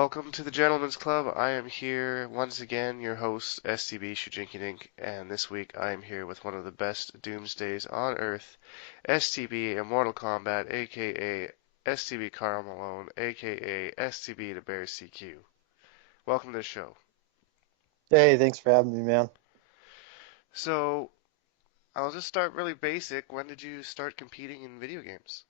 Welcome to the Gentlemen's Club. I am here once again, your host, STB Shujinkydink, and this week I am here with one of the best Doomsdays on Earth, STB Immortal Kombat, aka STB Carl Malone, aka STB the Bear CQ. Welcome to the show. Hey, thanks for having me, man. So, I'll just start really basic. When did you start competing in video games?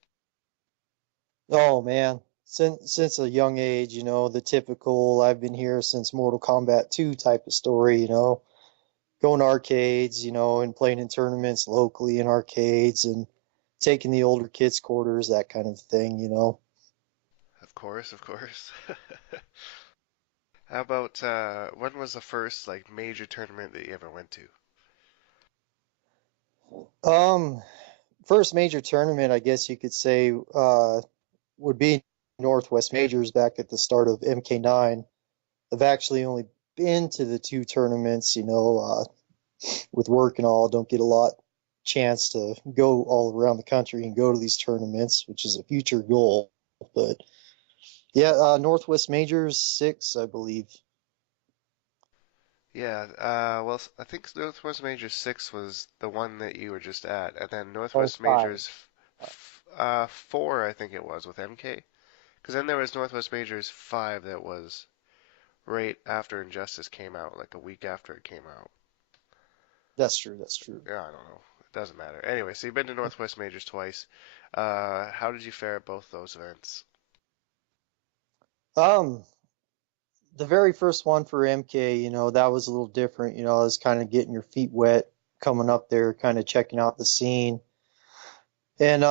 Oh man, since a young age, the typical I've been here since Mortal Kombat 2 type of story, going to arcades, and playing in tournaments locally in arcades and taking the older kids' quarters, that kind of thing. Of course, of course. How about when was the first major tournament that you ever went to? Um, First major tournament, I guess you could say, would be Northwest Majors back at the start of MK9. I've actually only been to the two tournaments, with work and all, don't get a lot chance to go all around the country and go to these tournaments, which is a future goal. But yeah, Northwest Majors 6, I believe. Yeah, well, I think Northwest Majors 6 was the one that you were just at, and then Oh, Northwest five. Majors 4, I think it was, with MK. Because then there was Northwest Majors 5 that was right after Injustice came out, like a week after it came out. That's true. That's true. Yeah, I don't know. It doesn't matter. Anyway, so you've been to Northwest Majors twice. How did you fare at both those events? Um, the very first one for MK, that was a little different. I was kind of getting your feet wet, coming up there, kind of checking out the scene. And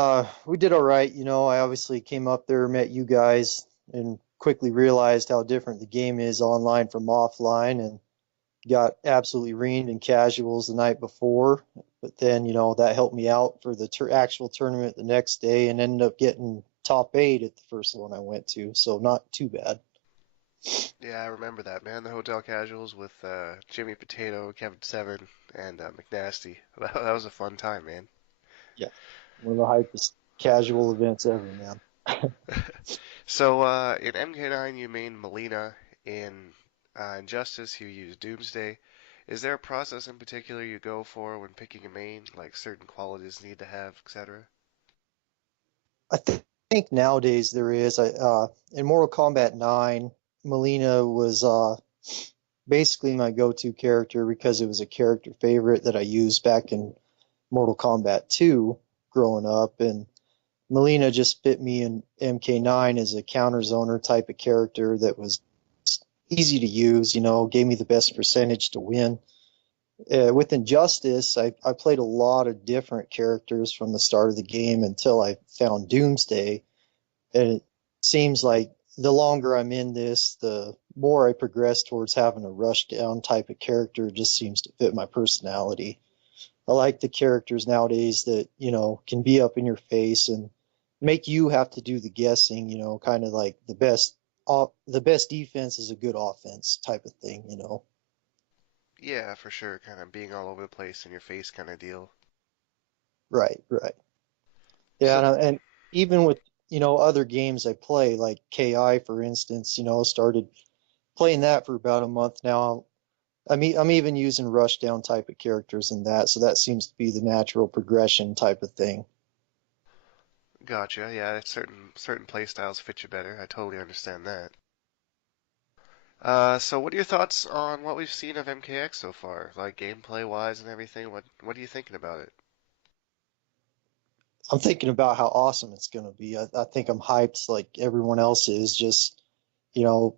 we did all right. I obviously came up there, met you guys, and quickly realized how different the game is online from offline, and got absolutely reamed in casuals the night before. But then, that helped me out for the actual tournament the next day and ended up getting top eight at the first one I went to. So not too bad. Yeah, I remember that, man. The Hotel Casuals with Jimmy Potato, Kevin Seven, and McNasty. That was a fun time, man. Yeah. One of the hypest casual events ever, man. So in MK9 you main Mileena. In Injustice you use Doomsday. Is there a process in particular you go for when picking a main, like certain qualities need to have, etc.? I think nowadays there is. In Mortal Kombat 9, Mileena was basically my go-to character because it was a character favorite that I used back in Mortal Kombat 2 growing up, and Mileena just fit me in MK9 as a counter zoner type of character that was easy to use, gave me the best percentage to win. With Injustice, I played a lot of different characters from the start of the game until I found Doomsday. And it seems like the longer I'm in this, the more I progress towards having a rush down type of character. It just seems to fit my personality. I like the characters nowadays that, can be up in your face and make you have to do the guessing, kind of like the best defense is a good offense type of thing. Yeah, for sure, kind of being all over the place in your face kind of deal. Right, right. Yeah, So and even with, other games I play, like KI, for instance, started playing that for about a month now. I'm even using rushdown type of characters in that, so that seems to be the natural progression type of thing. gotcha. Yeah, certain play styles fit you better. I totally understand that. So what are your thoughts on what we've seen of MKX so far, like gameplay wise and everything? What are you thinking about it? I'm thinking about how awesome it's going to be. I think I'm hyped like everyone else is, just, you know,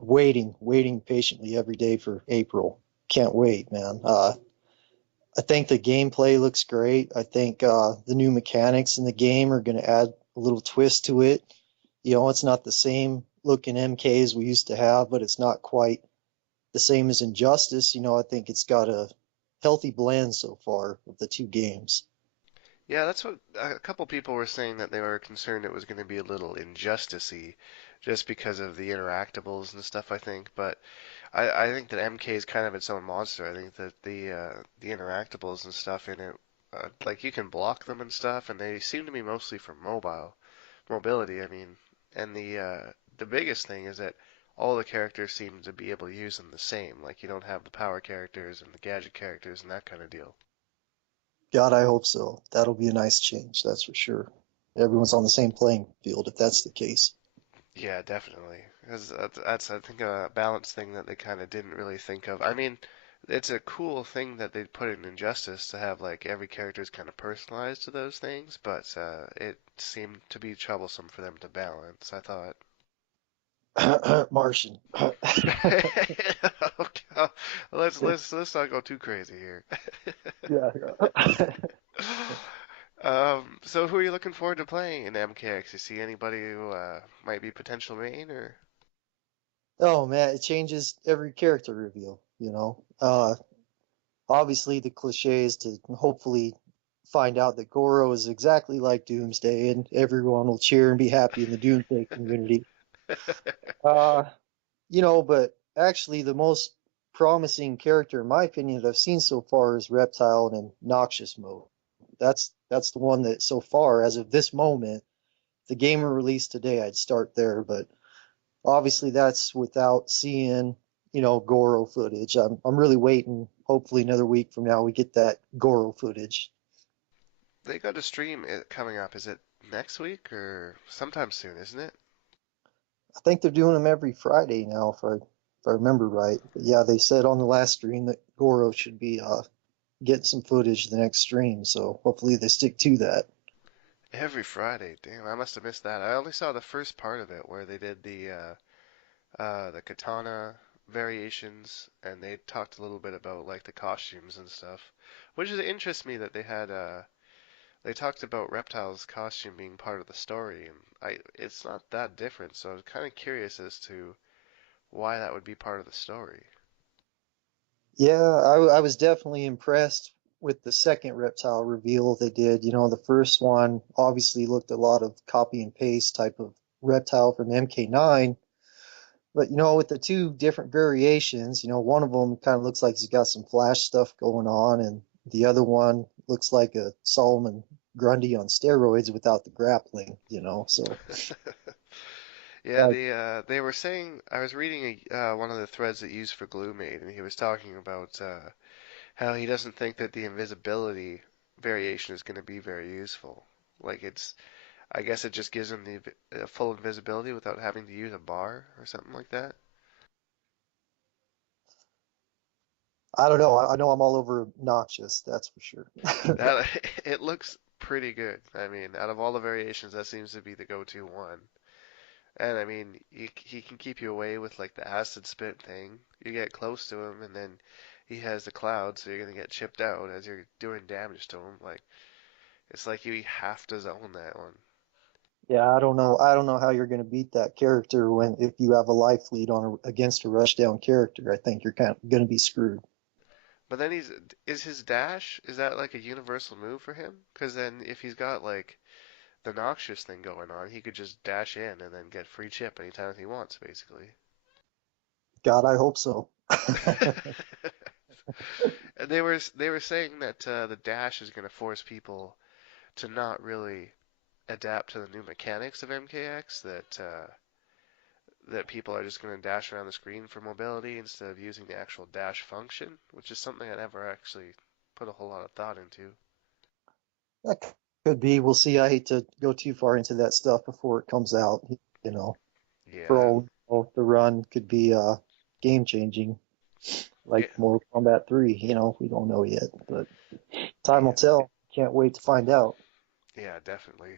waiting patiently every day for April. Can't wait, man. I think the gameplay looks great. I think the new mechanics in the game are going to add a little twist to it. It's not the same looking MK as we used to have, but it's not quite the same as Injustice. I think it's got a healthy blend so far of the two games. Yeah, that's what a couple people were saying that they were concerned it was going to be a little injustice-y just because of the interactables and stuff, I think. But I think that MK is kind of its own monster. I think that the interactables and stuff in it, like you can block them and stuff, and they seem to be mostly for mobility. I mean, and the the biggest thing is that all the characters seem to be able to use them the same. Like you don't have the power characters and the gadget characters and that kind of deal. God, I hope so. That'll be a nice change, that's for sure. Everyone's on the same playing field if that's the case. Yeah, definitely. Because that's I think a balance thing that they kind of didn't really think of. I mean, it's a cool thing that they put in Injustice to have like every character is kind of personalized to those things, but it seemed to be troublesome for them to balance, I thought. Martian. Okay, let's not go too crazy here. Yeah, yeah. So who are you looking forward to playing in MKX? You see anybody who might be potential main or? Oh man, it changes every character reveal, you know. Obviously the cliche is to hopefully find out that Goro is exactly like Doomsday and everyone will cheer and be happy in the Doomsday community. Uh, but actually the most promising character in my opinion that I've seen so far is Reptile in Noxious mode. That's the one that so far, as of this moment, the game were released today, I'd start there, but obviously that's without seeing, Goro footage. I'm really waiting. Hopefully another week from now we get that Goro footage. They got a stream coming up. Is it next week or sometime soon, isn't it? I think they're doing them every Friday now, if I remember right. But yeah, they said on the last stream that Goro should be getting some footage the next stream, so hopefully they stick to that. Every Friday. Damn, I must have missed that. I only saw the first part of it where they did the katana variations and they talked a little bit about like the costumes and stuff, which is interests me that they talked about Reptile's costume being part of the story and it's not that different, so I was kind of curious as to why that would be part of the story. Yeah, I was definitely impressed with the second Reptile reveal they did. The first one obviously looked a lot of copy and paste type of Reptile from MK9. But with the two different variations, one of them kind of looks like he's got some Flash stuff going on, and the other one looks like a Solomon Grundy on steroids without the grappling. So Yeah, like, they were saying I was reading one of the threads that used for Gloomade, and he was talking about how he doesn't think that the invisibility variation is going to be very useful. Like I guess it just gives him the full invisibility without having to use a bar or something like that. I don't know. I know I'm all over Noxious, that's for sure. That it looks pretty good. I mean, out of all the variations, that seems to be the go-to one. And I mean, he can keep you away with like the acid spit thing. You get close to him, and then he has the cloud, so you're gonna get chipped out as you're doing damage to him. Like it's like you have to zone that one. Yeah, I don't know. I don't know how you're going to beat that character when if you have a life lead against a rushdown character. I think you're kind of going to be screwed. But then is his dash, is that like a universal move for him? Because then if he's got like the noxious thing going on, he could just dash in and then get free chip anytime he wants, basically. God, I hope so. And they were saying that the dash is going to force people to not really adapt to the new mechanics of MKX. That people are just going to dash around the screen for mobility instead of using the actual dash function, which is something I never actually put a whole lot of thought into. That could be. We'll see. I hate to go too far into that stuff before it comes out. You know, for Yeah, all we know, the run could be game changing, like yeah, Mortal Kombat 3. We don't know yet, but time will yeah, tell. Can't wait to find out. yeah, definitely.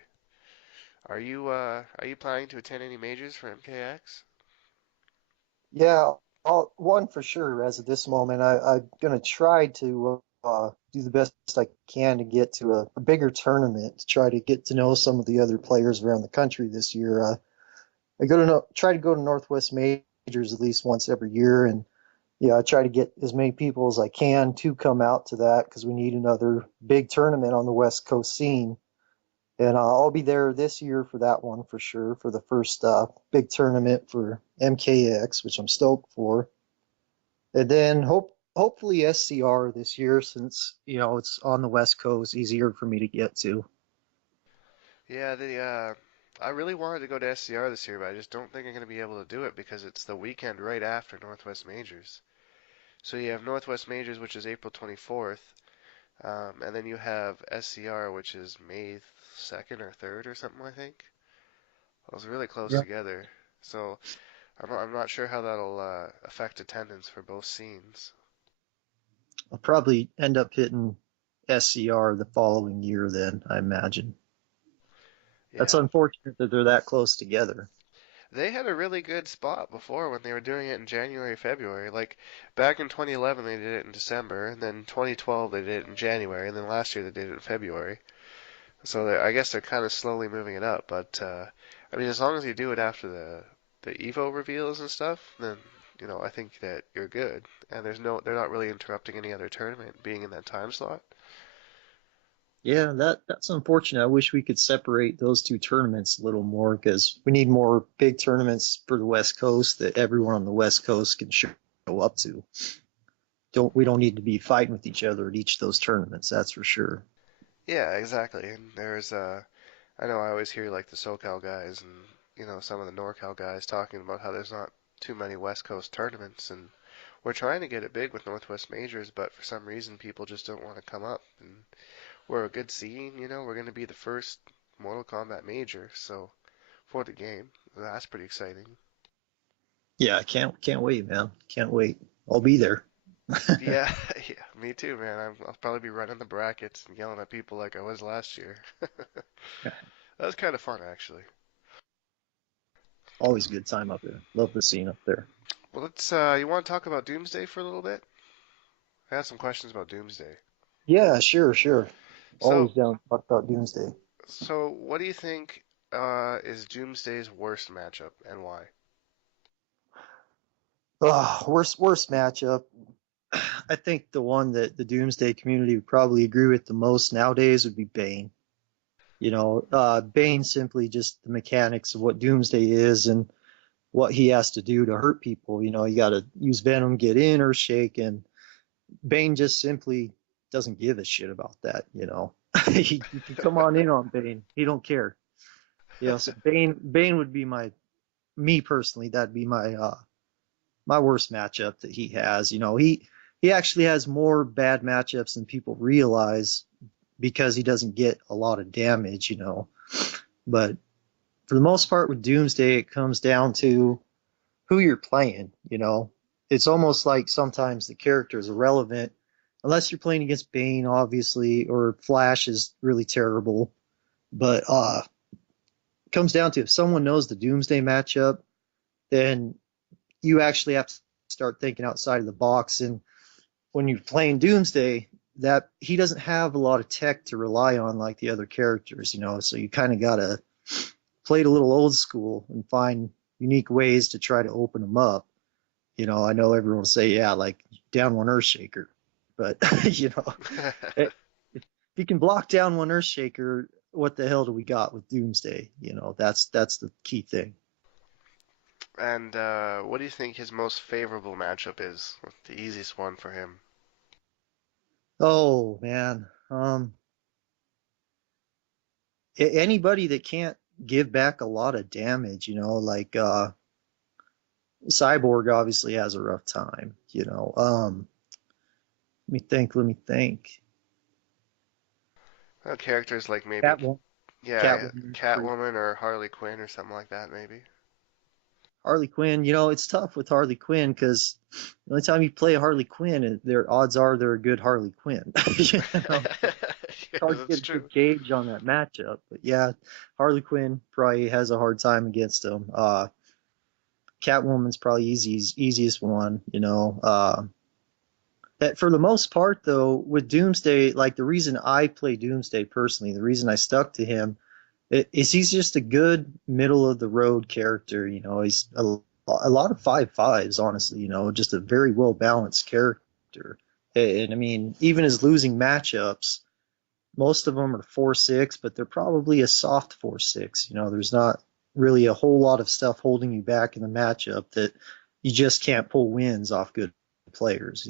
Are you planning to attend any majors for MKX? Yeah, one for sure. As of this moment, I'm gonna try to do the best I can to get to a bigger tournament to try to get to know some of the other players around the country this year. I try to go to Northwest majors at least once every year, and yeah, I try to get as many people as I can to come out to that because we need another big tournament on the West Coast scene. And I'll be there this year for that one for sure, for the first big tournament for MKX, which I'm stoked for. And then hopefully SCR this year since, it's on the West Coast, easier for me to get to. Yeah, I really wanted to go to SCR this year, but I just don't think I'm going to be able to do it because it's the weekend right after Northwest Majors. So you have Northwest Majors, which is April 24th, and then you have SCR, which is May 2nd or 3rd or something, I think. It was really close Yeah. together. So I'm not sure how that'll affect attendance for both scenes. I'll probably end up hitting SCR the following year then, I imagine. That's Yeah. unfortunate that they're that close together. They had a really good spot before when they were doing it in January, February. Like back in 2011, they did it in December, and then 2012 they did it in January, and then last year they did it in February. So I guess they're kind of slowly moving it up. But I mean, as long as you do it after the Evo reveals and stuff, then I think that you're good. And they're not really interrupting any other tournament being in that time slot. Yeah, that's unfortunate. I wish we could separate those two tournaments a little more because we need more big tournaments for the West Coast that everyone on the West Coast can show up to. We don't need to be fighting with each other at each of those tournaments, that's for sure. Yeah, exactly. And I know I always hear like the SoCal guys and some of the NorCal guys talking about how there's not too many West Coast tournaments, and we're trying to get it big with Northwest Majors, but for some reason people just don't want to come up. And we're a good scene, we're going to be the first Mortal Kombat major, so for the game, that's pretty exciting. Yeah, I can't wait, man. Can't wait. I'll be there. Yeah, yeah, me too, man. I'll probably be running the brackets and yelling at people like I was last year. That was kind of fun, actually. Always a good time up there. Love the scene up there. Well, you want to talk about Doomsday for a little bit? I have some questions about Doomsday. Yeah, sure, sure. So, Always down to talk about Doomsday. so what do you think is Doomsday's worst matchup and why? Worst matchup. I think the one that the Doomsday community would probably agree with the most nowadays would be Bane. Bane simply just the mechanics of what Doomsday is and what he has to do to hurt people. You got to use Venom, get in or shake, and Bane just simply doesn't give a shit about that. You can come on in on Bane. He don't care. So Bane would be me personally. That'd be my worst matchup that he has. He actually has more bad matchups than people realize because he doesn't get a lot of damage. But for the most part with Doomsday, it comes down to who you're playing. It's almost like sometimes the character is irrelevant unless you're playing against Bane, obviously, or Flash is really terrible. But it comes down to if someone knows the Doomsday matchup, then you actually have to start thinking outside of the box. And when you're playing Doomsday, that he doesn't have a lot of tech to rely on like the other characters. So you kind of gotta play it a little old school and find unique ways to try to open them up. I know everyone will say, yeah, like down one Earthshaker, but if you can block down one Earthshaker, what the hell do we got with Doomsday? That's the key thing. And what do you think his most favorable matchup is? The easiest one for him? Oh man, anybody that can't give back a lot of damage, like Cyborg obviously has a rough time. Let me think. Characters like maybe, Catwoman, yeah, Catwoman, Catwoman or Harley Quinn or something like that, maybe. Harley Quinn. It's tough with Harley Quinn because the only time you play Harley Quinn, their odds are they're a good Harley Quinn. Yeah, It's hard to that's get a true. good gauge on that matchup. But yeah, Harley Quinn probably has a hard time against him. Catwoman's probably easiest one. For the most part, though, with Doomsday, like the reason I play Doomsday personally, the reason I stuck to him is he's just a good middle of the road character. He's a lot of 5.5s, honestly. Just a very well balanced character. And I mean, even his losing matchups, most of them are 4.6, but they're probably a soft 4.6. There's not really a whole lot of stuff holding you back in the matchup that you just can't pull wins off good players.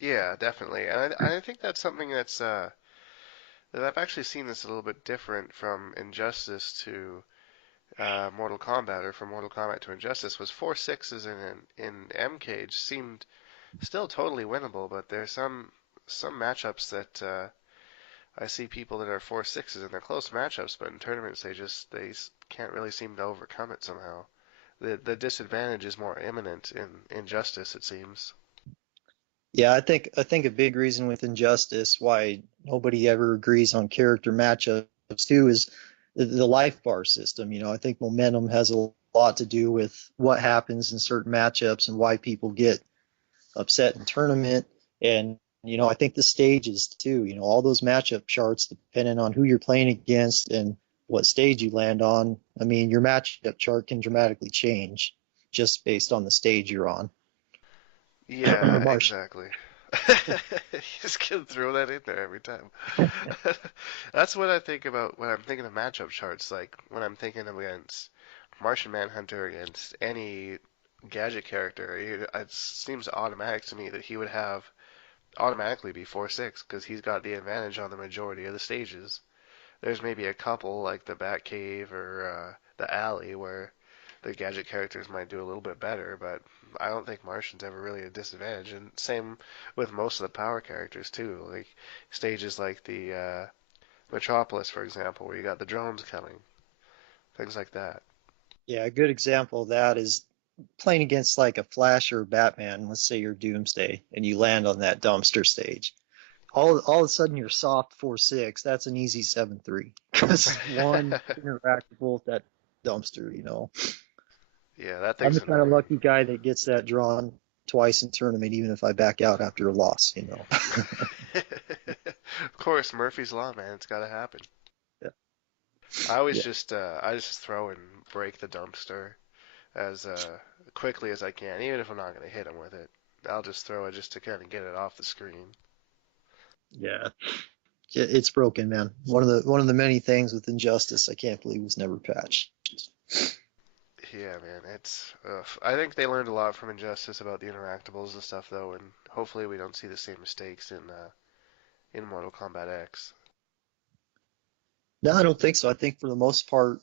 Yeah, definitely. And I think that's something that's And I've actually seen this a little bit different from Injustice to Mortal Kombat, or from Mortal Kombat to Injustice. Was 4-6s in MKX seemed still totally winnable, but there's some matchups that I see people that are 4-6s and they're close matchups, but in tournaments they can't really seem to overcome it somehow. The disadvantage is more imminent in Injustice, it seems. Yeah, I think a big reason with Injustice why nobody ever agrees on character matchups too is the life bar system. I think momentum has a lot to do with what happens in certain matchups and why people get upset in tournament. And I think the stages too. All those matchup charts, depending on who you're playing against and what stage you land on. I mean, your matchup chart can dramatically change just based on the stage you're on. Yeah, Marsh. exactly. You just can throw that in there every time. That's what I think about when I'm thinking of matchup charts, like when I'm thinking against Martian Manhunter against any gadget character. It seems automatic to me that he would have automatically be 4-6 because he's got the advantage on the majority of the stages. There's maybe a couple like the Batcave or the Alley where the gadget characters might do a little bit better, but I don't think Martian's ever really a disadvantage. And same with most of the power characters too, like stages like the Metropolis, for example, where you got the drones coming, things like that. Yeah, a good example of that is playing against like a Flash or a Batman. Let's say you're Doomsday and you land on that dumpster stage. All of a sudden you're soft 4-6. That's an easy 7-3 because one interactable with that dumpster. Yeah, that I'm thing's the kind of annoying. lucky guy that gets that drawn twice in tournament, even if I back out after a loss. Of course, Murphy's Law, man, it's gotta happen. Yeah. Yeah. I just throw and break the dumpster as quickly as I can, even if I'm not gonna hit him with it. I'll just throw it just to kind of get it off the screen. Yeah. It's broken, man. One of the many things with Injustice I can't believe was never patched. Yeah, man, it's. I think they learned a lot from Injustice about the interactables and stuff, though, and hopefully we don't see the same mistakes in Mortal Kombat X. No, I don't think so. I think for the most part,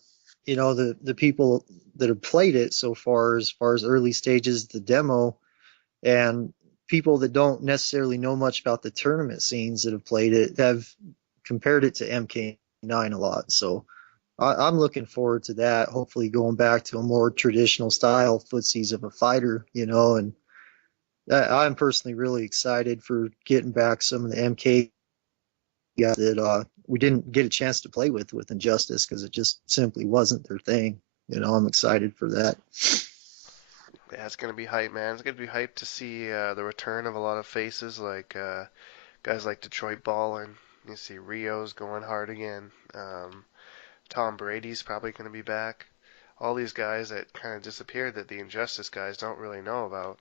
the people that have played it so far as early stages, the demo, and people that don't necessarily know much about the tournament scenes that have played it have compared it to MK9 a lot. So I'm looking forward to that. Hopefully, going back to a more traditional style footsies of a fighter. And I'm personally really excited for getting back some of the MK guys that we didn't get a chance to play with Injustice because it just simply wasn't their thing. I'm excited for that. Yeah, it's gonna be hype, man. It's gonna be hype to see the return of a lot of faces like guys like Detroit Ball, and you see Rio's going hard again. Tom Brady's probably gonna be back. All these guys that kind of disappeared that the Injustice guys don't really know about.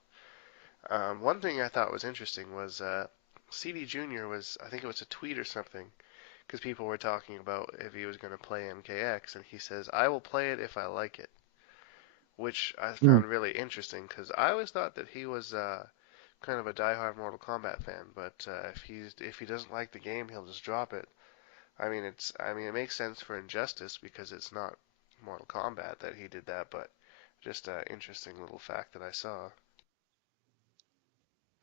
One thing I thought was interesting was CD Jr. was, I think it was a tweet or something, because people were talking about if he was going to play MKX, and he says, "I will play it if I like it," which I Hmm. found really interesting because I always thought that he was kind of a diehard Mortal Kombat fan, but if he doesn't like the game, he'll just drop it. I mean it makes sense for Injustice because it's not Mortal Kombat that he did that, but just an interesting little fact that I saw.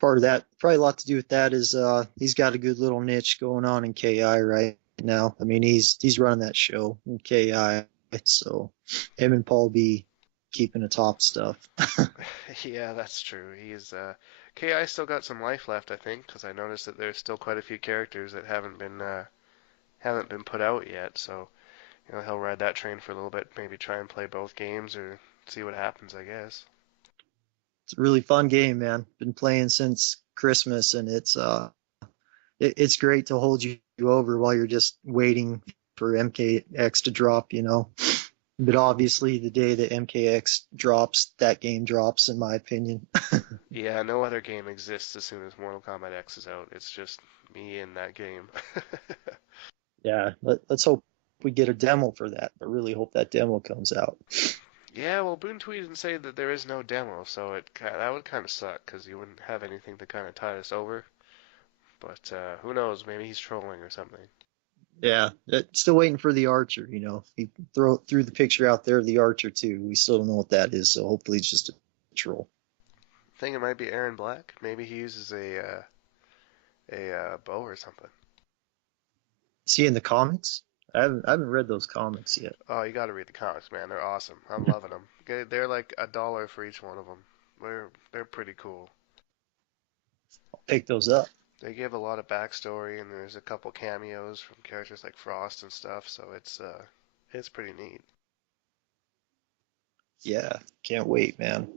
Part of that, probably a lot to do with that, is he's got a good little niche going on in KI right now. I mean, he's running that show in KI, so him and Paul B keeping the top stuff. Yeah, that's true. He's KI still got some life left, I think, because I noticed that there's still quite a few characters that haven't been put out yet. So he'll ride that train for a little bit, maybe try and play both games or see what happens, I guess. It's a really fun game, man. Been playing since Christmas, and it's great to hold you over while you're just waiting for MKX to drop. But obviously, the day that MKX drops, that game drops, in my opinion. Yeah, no other game exists as soon as Mortal Kombat X is out. It's just me in that game. Yeah, let's hope we get a demo for that. I really hope that demo comes out. Yeah, well, Boone tweeted and said that there is no demo, so that would kind of suck because you wouldn't have anything to kind of tie us over. But who knows? Maybe he's trolling or something. Yeah, still waiting for the Archer. He threw the picture out there of the Archer too. We still don't know what that is, so hopefully it's just a troll. I think it might be Aaron Black. Maybe he uses a bow or something. Is he in the comics? I haven't read those comics yet. Oh, you got to read the comics, man. They're awesome. I'm loving them. They're like $1 for each one of them. They're pretty cool. I'll pick those up. They give a lot of backstory, and there's a couple cameos from characters like Frost and stuff. So it's pretty neat. Yeah, can't wait, man.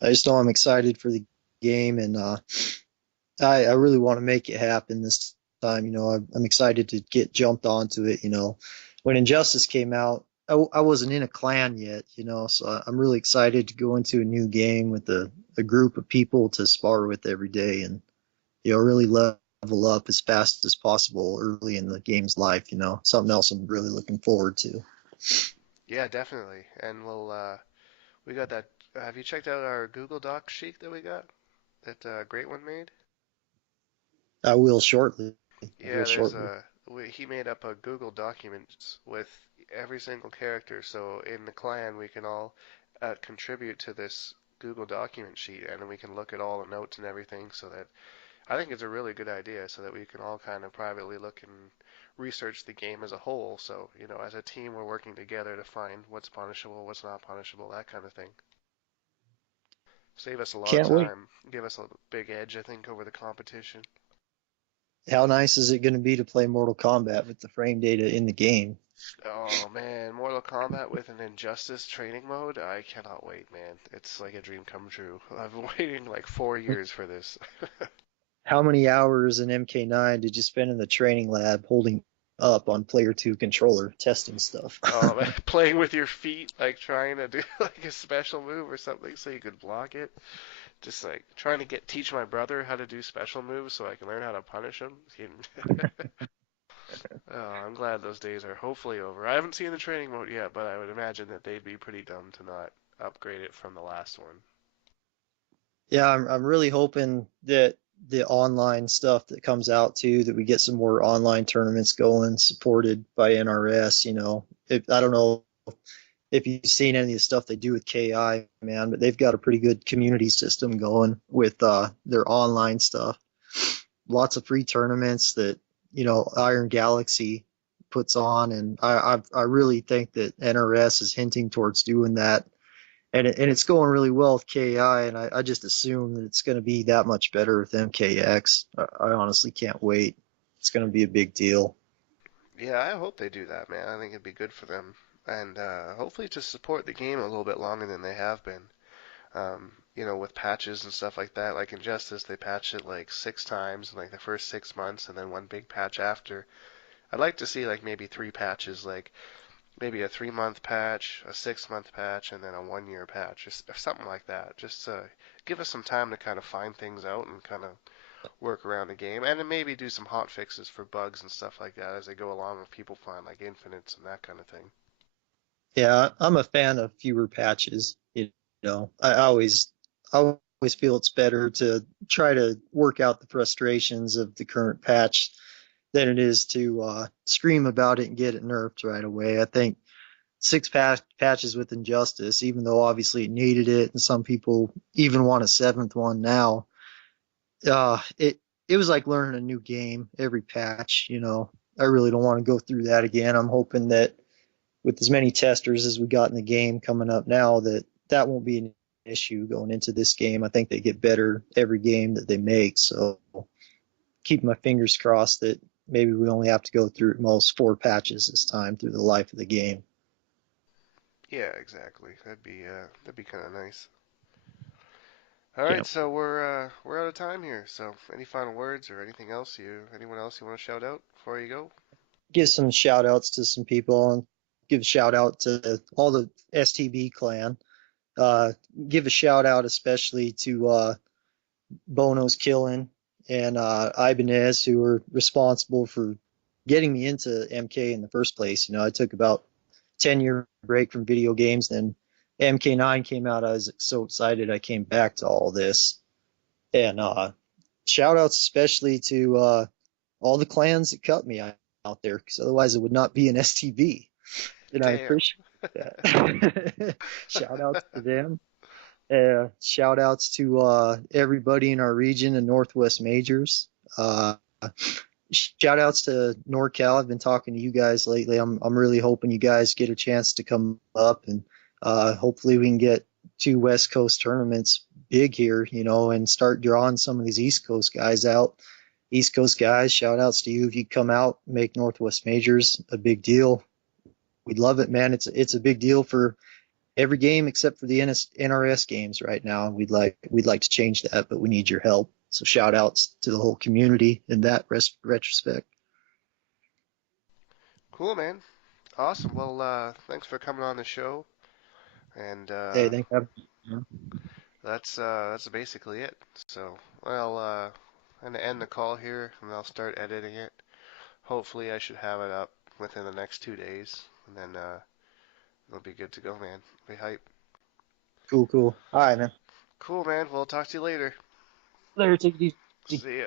I just know I'm excited for the game, and I really want to make it happen this time. I'm excited to get jumped onto it. When Injustice came out, I wasn't in a clan yet. So I'm really excited to go into a new game with a group of people to spar with every day, and really level up as fast as possible early in the game's life. Something else I'm really looking forward to. Yeah, definitely. And we got that. Have you checked out our Google Doc sheet that we got? That Great One made? I will shortly. I will Yeah, shortly. he made up a Google Documents with every single character. So in the clan, we can all contribute to this Google document sheet, and then we can look at all the notes and everything. So that I think it's a really good idea, so that we can all kind of privately look and research the game as a whole. So as a team, we're working together to find what's punishable, what's not punishable, that kind of thing. Save us a lot of Can't wait. time, give us a big edge, I think, over the competition. How nice is it going to be to play Mortal Kombat with the frame data in the game? Oh man, Mortal Kombat with an Injustice training mode? I cannot wait, man. It's like a dream come true. I've been waiting like 4 years for this. How many hours in MK9 did you spend in the training lab holding up on player 2 controller testing stuff? Man, playing with your feet, like trying to do like a special move or something so you could block it. Just like trying to teach my brother how to do special moves so I can learn how to punish him. Oh, I'm glad those days are hopefully over. I haven't seen the training mode yet, but I would imagine that they'd be pretty dumb to not upgrade it from the last one. Yeah, I'm really hoping that the online stuff that comes out too, that we get some more online tournaments going, supported by NRS. I don't know if you've seen any of the stuff they do with KI, man, but they've got a pretty good community system going with their online stuff. Lots of free tournaments that Iron Galaxy puts on, and I really think that NRS is hinting towards doing that, and it's going really well with KI, and I just assume that it's going to be that much better with MKX. I honestly can't wait. It's going to be a big deal. Yeah, I hope they do that, man. I think it'd be good for them, and hopefully to support the game a little bit longer than they have been. With patches and stuff like that. Like Injustice, they patched it like 6 times in like the first 6 months, and then one big patch after. I'd like to see like maybe 3 patches, like maybe a 3-month patch, a 6-month patch, and then a 1 year patch, or something like that. Just give us some time to kind of find things out and kind of work around the game, and then maybe do some hot fixes for bugs and stuff like that as they go along if people find like infinites and that kind of thing. Yeah, I'm a fan of fewer patches. I always feel it's better to try to work out the frustrations of the current patch than it is to scream about it and get it nerfed right away. I think six patches with Injustice, even though obviously it needed it, and some people even want a seventh one now. It was like learning a new game every patch. I really don't want to go through that again. I'm hoping that with as many testers as we got in the game coming up now, that won't be an issue going into this game. I think they get better every game that they make. So keep my fingers crossed that maybe we only have to go through at most 4 patches this time through the life of the game. Yeah, exactly. That'd be kind of nice. All right, Yeah. so we're out of time here. So, any final words or anyone else you want to shout out before you go? Give some shout outs to some people and give a shout out to all the STB clan. Uh, give a shout out especially to Bono's killing and Ibanez, who were responsible for getting me into MK in the first place. I took about 10-year break from video games, then MK9 came out. I was so excited I came back to all this. And shout outs especially to all the clans that cut me. out there, because otherwise it would not be an STB. And I Damn. appreciate that. Shout outs to them. Shout outs to everybody in our region and Northwest Majors. Uh, Shout outs to NorCal. I've been talking to you guys lately. I'm really hoping you guys get a chance to come up, and hopefully we can get 2 West Coast tournaments big here, and start drawing some of these East Coast guys out. East Coast guys, shout outs to you if you come out, make Northwest Majors a big deal. We'd love it, man. It's a big deal for every game except for the NRS games right now. We'd like to change that, but we need your help. So shout outs to the whole community in that retrospect. Cool, man. Awesome. Well, thanks for coming on the show, and Hey, thank you. that's basically it. So, well, I'm gonna end the call here, and I'll start editing it. Hopefully, I should have it up within the next 2 days, and then it'll be good to go, man. Be hype. Cool, cool. All right, man. Cool, man. We'll talk to you later. Later, take it easy. See ya.